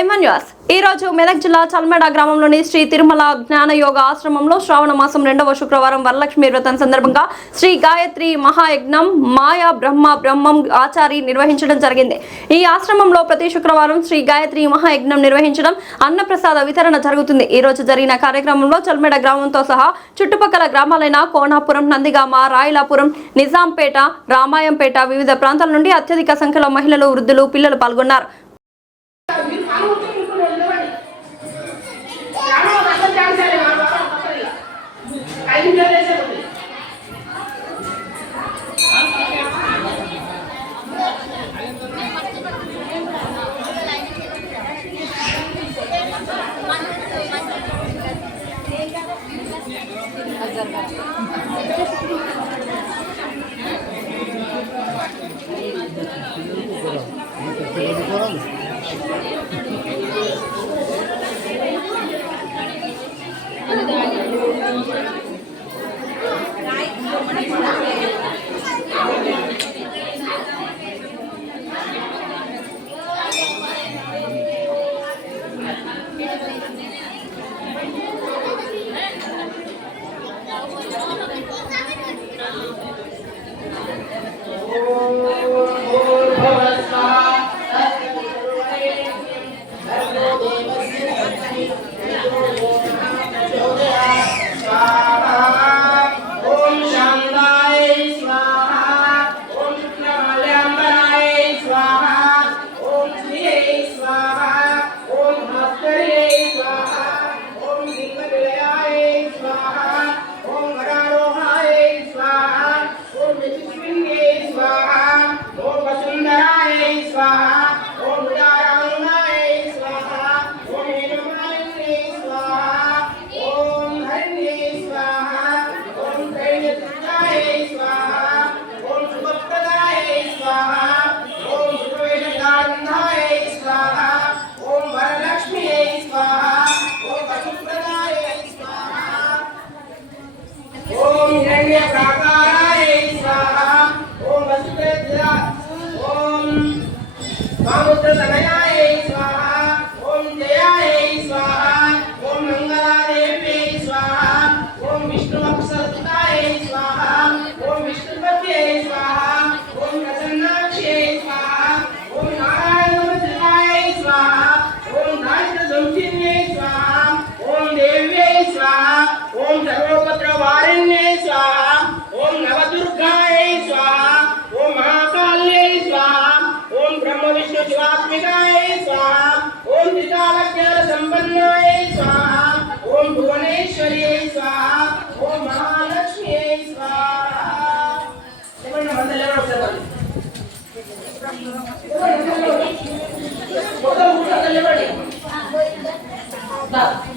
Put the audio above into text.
ఎమన్యూస్ ఈ రోజు మెదక్ జిల్లా చల్మెడ గ్రామంలోని శ్రీ తిరుమల జ్ఞాన యోగ ఆశ్రమంలో శ్రావణ మాసం 2వ శుక్రవారం వరలక్ష్మి వ్రతం సందర్భంగా శ్రీ గాయత్రి మహాయజ్ఞం మాయా బ్రహ్మం ఆచారి నిర్వహించడం జరిగింది. ఈ ఆశ్రమంలో ప్రతి శుక్రవారం శ్రీ గాయత్రి మహాయజ్ఞం నిర్వహించడం, అన్నప్రసాద వితరణ జరుగుతుంది. ఈ రోజు జరిగిన కార్యక్రమంలో చల్మెడ గ్రామంతో సహా చుట్టుపక్కల గ్రామాలైన కోనాపురం, నందిగామ, రాయలాపురం, నిజాంపేట, రామాయంపేట వివిధ ప్రాంతాల నుండి అత్యధిక సంఖ్యలో మహిళలు, వృద్ధులు, పిల్లలు పాల్గొన్నారు. Nah.